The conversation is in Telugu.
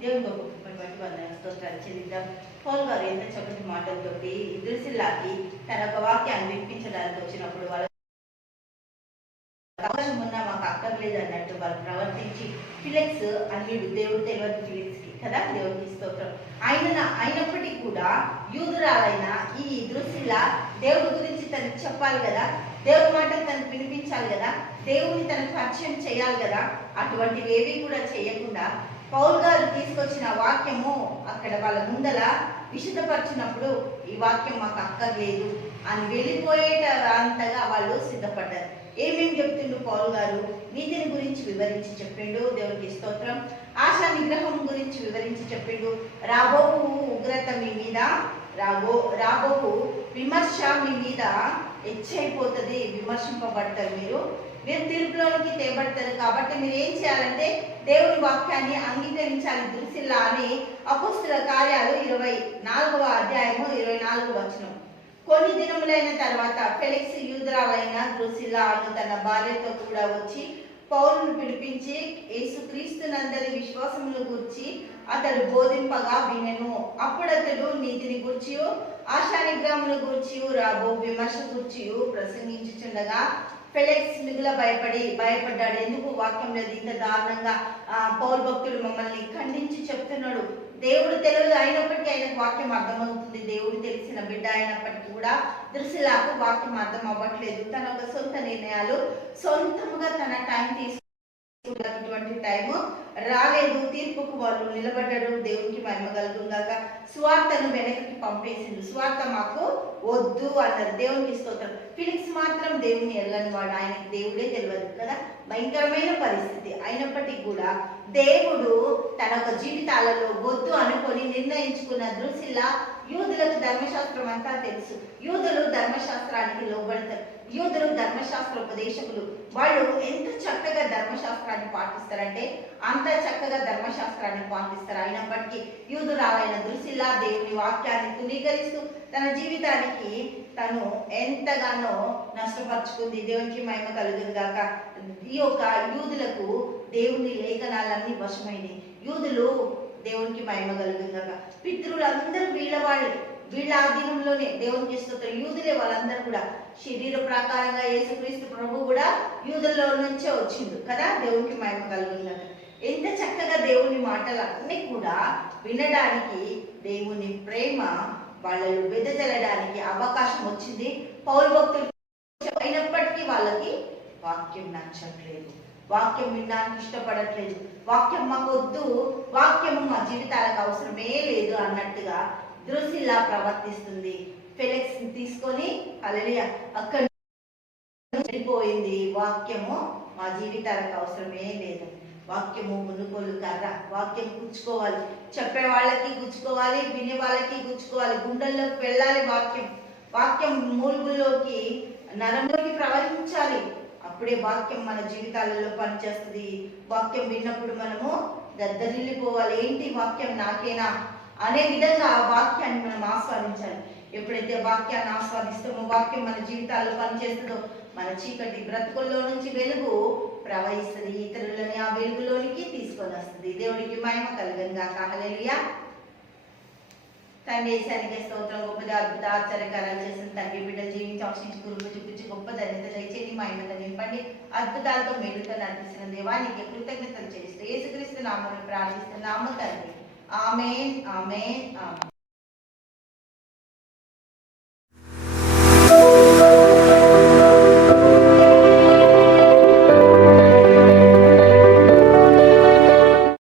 దేవుని గొప్పటువంటి వందన స్తోత్రాలు చెల్లిద్దాం పోల్ గారు ఎంత చక్కటి మాటలతోటి దురిసిల్లాకి తన ఒక వాక్యాన్ని వినిపించడానికి వచ్చినప్పుడు వాళ్ళ అవకాశం ఉన్నా మాకు అక్కర్లేదు అన్నట్టు వాళ్ళు ప్రవర్తించి ఫిలిక్స్ అల్లుడు దేవుడు తెలియదు ఫిలిక్స్కి కదా దేవుడికి స్తోత్రం ఆయన అయినప్పటికీ కూడా యూదురాలైన ఈ దృశ్యుల దేవుడి గురించి తనకు చెప్పాలి కదా దేవుడి మాటలు తనకు వినిపించాలి కదా దేవుడిని తనకు పరిచయం చేయాలి కదా అటువంటివి ఏవి కూడా చేయకుండా పౌల్ గారు తీసుకొచ్చిన వాక్యము అక్కడ వాళ్ళ ముందల విశుద్ధపరిచినప్పుడు ఈ వాక్యం మాకు అక్కర్లేదు అని వెళ్ళిపోయేట అంతగా వాళ్ళు సిద్ధపడ్డారు. ఏమేం చెప్తుండు పౌల్ గారు? నీతిని గురించి వివరించి చెప్పిండు దేవునికి స్తోత్రం. ఆశా నిగ్రహం గురించి వివరించి చెప్పిండు. రాబోవు ఉగ్రత మీ మీద రాబో రాబోవు విమర్శ మీ మీద హెచ్చైపోతుంది విమర్శింపబడతారు మీరు. మీరు తీర్పులోనికి తేబడతారు కాబట్టి మీరు ఏం చేయాలంటే దేవుని వాక్యాన్ని అంగీకరించాలి దురిసిల్లా అని అపుస్తుల కార్యాలు ఇరవై నాలుగవ అధ్యాయము ఇరవై నాలుగు వచనం. కొన్ని దినములైన తర్వాత ఫెలిక్స్ యూదురాలైన ద్రుసిల్లా అను తన భార్యతో కూడా వచ్చి పౌరును పిలిపించి యేసుక్రీస్తునందరి విశ్వాసమును గురించి అతడు బోధింపగా వినెను. అప్పుడు అతడు నీతిని గుర్చియు ఆశానిగ్రహమును గూర్చి రాబో విమర్శ గూర్చి ప్రసంగించుచుండగా ఫెలెక్స్ మిగుల భయపడి భయపడ్డాడు. ఎందుకు? వాక్యం లేదు ఇంత దారుణంగా ఆ, పౌరు భక్తుడు మమ్మల్ని ఖండించి చెప్తున్నాడు. దేవుడు తెలియదు అయినప్పటికీ ఆయనకు వాక్యం అర్థమవుతుంది. దేవుడు తెలిసిన బిడ్డ అయినప్పటికీ కూడా దృశ్యలాకు వాక్యం అర్థం అవ్వట్లేదు. తన ఒక సొంత నిర్ణయాలు సొంతముగా తన టైం తీసుకు ఇటువంటి టైము రాలేదు. తీర్పుకు వాళ్ళు నిలబడ్డారు. దేవునికి మహిమ కలుగుగాక స్వార్థను వెనక్కి పంపేసిండు. స్వార్థ మాకు వద్దు అన్నారు దేవునికి స్తోత్రం. ఫిలిక్స్ మాత్రం దేవుని ఎల్లని వాడు. ఆయనకి దేవుడే తెలియదు కదా. భయంకరమైన పరిస్థితి. అయినప్పటికీ కూడా దేవుడు తన ఒక జీవితాలలో వద్దు అనుకొని నిర్ణయించుకున్న దృశ్యలా యూదులకు ధర్మశాస్త్రం అంతా తెలుసు. యూదులు ధర్మశాస్త్రానికి లోబడతారు. యూదులు ధర్మశాస్త్ర ఉపదేశకులు. వాళ్ళు ఎంత ధర్మశాస్త్రాన్ని పాటిస్తారంటే అంత చక్కగా ధర్మశాస్త్రాన్ని పాటిస్తారు. అయినప్పటికీ యూదురాలైన దృశిలా దేవుని వాక్యాన్ని తునీకరిస్తూ తన జీవితానికి తను ఎంతగానో నష్టపరుచుకుంది. దేవునికి మహిమ కలుగును గాక. ఈ యొక్క యూదులకు దేవుని లేఖనాలన్నీ వశమైనవి యూదులు దేవునికి మహిమ కలుగును గాక. పితృలందరూ వీళ్ళ వాళ్ళే. వీళ్ళ ఆధీనంలోనే దేవుని స్తోత్రం యూదులే వాళ్ళందరూ కూడా శరీర ప్రకారంగా యేసుక్రీస్తు ప్రభు కూడా యూదుల్లో నుంచే వచ్చింది కదా? దేవునికి మహిమ కలుగుందట ఎంత చక్కగా దేవుని మాటలన్నీ కూడా వినడానికి దేవుని ప్రేమ వాళ్ళు వెదజల్లడానికి అవకాశం వచ్చింది. పౌరు భక్తులు అయినప్పటికీ వాళ్ళకి వాక్యం నచ్చట్లేదు. వాక్యం వినడానికి ఇష్టపడట్లేదు. వాక్యం మాకొద్దు. వాక్యము మా జీవితాలకు అవసరమే లేదు అన్నట్టుగా దృశిలా ప్రవర్తిస్తుంది. ఫెలిక్స్ తీసుకొని అలలియ అక్కడ వెళ్ళిపోయింది వాక్యము. మా జీవితాలకు అవసరమే లేదు. వాక్యము మునుకోలు కర్ర వాక్యం గుచ్చుకోవాలి. చెప్పే వాళ్ళకి గుచ్చుకోవాలి వినే వాళ్ళకి గుచ్చుకోవాలి. గుండెల్లోకి వెళ్ళాలి వాక్యం. వాక్యం మూలుగుల్లోకి నరంలోకి ప్రవహించాలి. అప్పుడే వాక్యం మన జీవితాలలో పనిచేస్తుంది. వాక్యం విన్నప్పుడు మనము దద్దరిల్లిపోవాలి. ఏంటి వాక్యం నాకేనా? అనే విధంగా ఆ వాక్యాన్ని మనం ఆస్వాదించాలి. ఎప్పుడైతే వాక్యాన్ని ఆస్వాదిస్తామో వాక్యం మన జీవితాల్లో పనిచేస్తుందో మన చీకటి బ్రతుకుల్లో నుంచి వెలుగు ప్రవహిస్తుంది. ఇతరులని ఆ వెలుగులోనికి తీసుకొని వస్తుంది. దేవుడికి మహిమ కలగంగా కాహలేలియా తండ్రి సరిగ్గా స్తోత్రం. గొప్పది అద్భుత ఆశ్చర్యకారాలు చేసిన తండ్రి బిడ్డ జీవించి ఆక్షించి గురువు చూపించి గొప్ప ధన్యత దయచేయండి మా ఇంత నింపండి. అద్భుతాలతో మేలుతో నడిపిస్తున్న దేవానికి కృతజ్ఞతలు చేస్తూ యేసుక్రీస్తు నామని ప్రార్థిస్తున్నాము తండ్రి. Amen. Amen. Amen.